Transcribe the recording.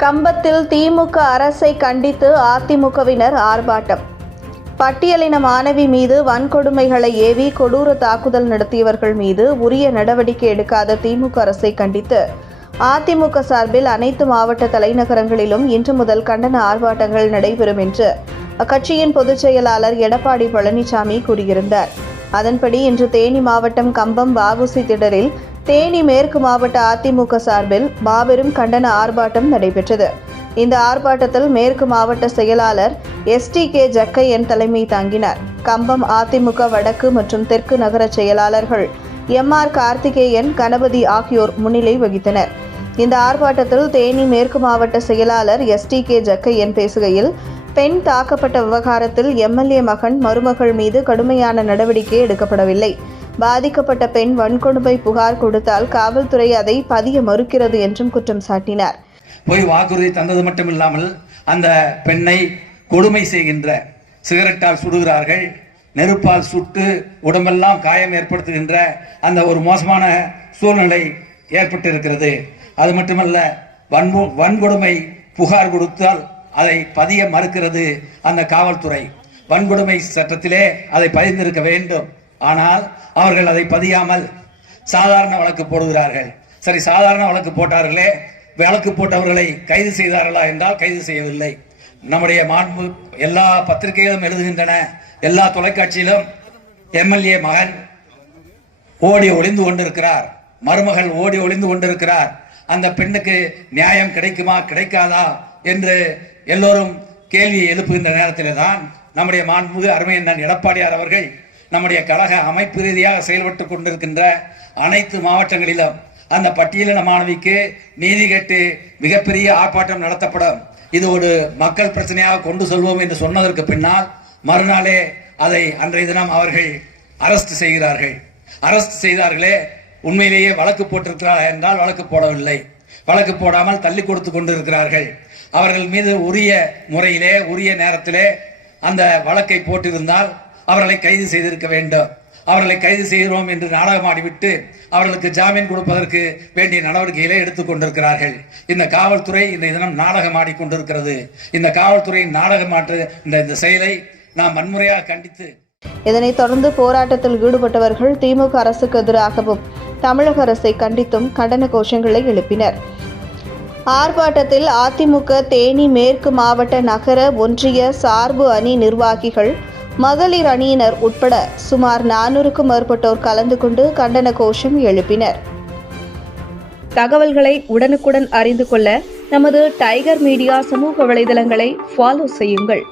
கம்பத்தில் திமுக அரசை கண்டித்து அதிமுகவினர் ஆர்ப்பாட்டம். பட்டியலின மாணவி மீது வன்கொடுமைகளை ஏவி கொடூர தாக்குதல் நடத்தியவர்கள் மீது உரிய நடவடிக்கை எடுக்காத திமுக அரசை கண்டித்து அதிமுக சார்பில் அனைத்து மாவட்ட தலைநகரங்களிலும் இன்று முதல் கண்டன ஆர்ப்பாட்டங்கள் நடைபெறும் என்று அக்கட்சியின் பொதுச் செயலாளர் எடப்பாடி பழனிசாமி கூறியிருந்தார். அதன்படி இன்று தேனி மாவட்டம் கம்பம் வஉசி திடலில் தேனி மேற்கு மாவட்ட அதிமுக சார்பில் மாபெரும் கண்டன ஆர்ப்பாட்டம் நடைபெற்றது. இந்த ஆர்ப்பாட்டத்தில் மேற்கு மாவட்ட செயலாளர் STK ஜக்கையன் தலைமை தாங்கினார். கம்பம் அதிமுக வடக்கு மற்றும் தெற்கு நகர செயலாளர்கள் MR கார்த்திகேயன், கணபதி ஆகியோர் முன்னிலை வகித்தனர். இந்த ஆர்ப்பாட்டத்தில் தேனி மேற்கு மாவட்ட செயலாளர் STK ஜக்கையன் பேசுகையில், பெண் தாக்கப்பட்ட விவகாரத்தில் MLA மகன் மருமகள் மீது கடுமையான நடவடிக்கை எடுக்கப்படவில்லை. பாதிக்கப்பட்ட பெண் வன்கொடுமை புகார் கொடுத்தால் காவல்துறை அதை பதிய மறுக்கிறது என்றும் குற்றம் சாட்டினார். போய் வாக்குறுதி தந்தது மட்டுமில்லாமல் அந்த பெண்ணை கொடுமை செய்கின்ற, சிகரெட்டால் சுடுகிறார்கள், நெருப்பால் சுட்டு உடம்பெல்லாம் காயம் ஏற்படுத்துகின்ற அந்த ஒரு மோசமான சூழ்நிலை ஏற்பட்டிருக்கிறது. அது மட்டுமல்ல, வன்கொடுமை புகார் கொடுத்தால் அதை பதிய மறுக்கிறது அந்த காவல்துறை. வன்கொடுமை சட்டத்திலே அதை பதிந்திருக்க வேண்டும். ஆனால் அவர்கள் அதை பதியாமல் சாதாரண வழக்கு போடுகிறார்கள். சரி, சாதாரண வழக்கு போட்டார்களே, வழக்கு போட்டவர்களை கைது செய்தார்களா என்றால் கைது செய்யவில்லை. நம்முடைய மாண்பு எல்லா பத்திரிகைகளும் எழுதுகின்றன, எல்லா தொலைக்காட்சியிலும் MLA மகன் ஓடி ஒளிந்து கொண்டிருக்கிறார், மருமகள் ஓடி ஒளிந்து கொண்டிருக்கிறார், அந்த பெண்ணுக்கு நியாயம் கிடைக்குமா கிடைக்காதா என்று எல்லோரும் கேள்வியை எழுப்புகின்ற நேரத்திலே தான் நம்முடைய மாண்புமிகு அருமையண்ணன் எடப்பாடியார் அவர்கள் நம்முடைய கழக அமைப்பு ரீதியாக செயல்பட்டு கொண்டிருக்கின்ற அனைத்து மாவட்டங்களிலும் அந்த பட்டியலின மாணவிக்கு நீதி கேட்டு மிகப்பெரிய ஆர்ப்பாட்டம் நடத்தப்படும், இது ஒரு மக்கள் பிரச்சனையாக கொண்டு செல்வோம் என்று சொன்னதற்கு பின்னால் மறுநாளே அதை அன்றைய தினம் அவர்கள் அரெஸ்ட் செய்கிறார்கள். அரெஸ்ட் செய்தார்களே, உண்மையிலேயே வழக்கு போட்டிருக்கிறார்கள் என்றால் வழக்கு போடவில்லை. வழக்கு போடாமல் தள்ளி கொடுத்து கொண்டிருக்கிறார்கள். அவர்கள் மீது உரிய முறையிலே உரிய நேரத்திலே அந்த வழக்கை போட்டிருந்தால் அவர்களை கைது செய்திருக்க வேண்டும். அவர்களை கைது செய்கிறோம் என்று நாடகமாடிவிட்டு அவர்களுக்கு ஜாமீன் கொடுப்பதற்கு வேண்டிய நடவடிக்கைகளை எடுத்துக் கொண்டிருக்கிறார்கள். இந்த காவல்துறை இந்த தினம் நாடகமாடி கொண்டிருக்கிறது. இந்த காவல்துறையின் நாடகமாற்று இந்த செயலை நாம் வன்முறையாக கண்டித்து, இதனைத் தொடர்ந்து போராட்டத்தில் ஈடுபட்டவர்கள் திமுக அரசுக்கு எதிராகவும் தமிழக அரசை கண்டித்தும் கண்டன கோஷங்களை எழுப்பினர். ஆர்ப்பாட்டத்தில் அதிமுக தேனி மேற்கு மாவட்ட நகர ஒன்றிய சார்பு அணி நிர்வாகிகள், மகளிர் அணியினர் உட்பட சுமார் 400க்கும் மேற்பட்டோர் கலந்து கொண்டு கண்டன கோஷம் எழுப்பினர். தகவல்களை உடனுக்குடன் அறிந்து கொள்ள நமது டைகர் மீடியா சமூக வலைதளங்களை ஃபாலோ செய்யுங்கள்.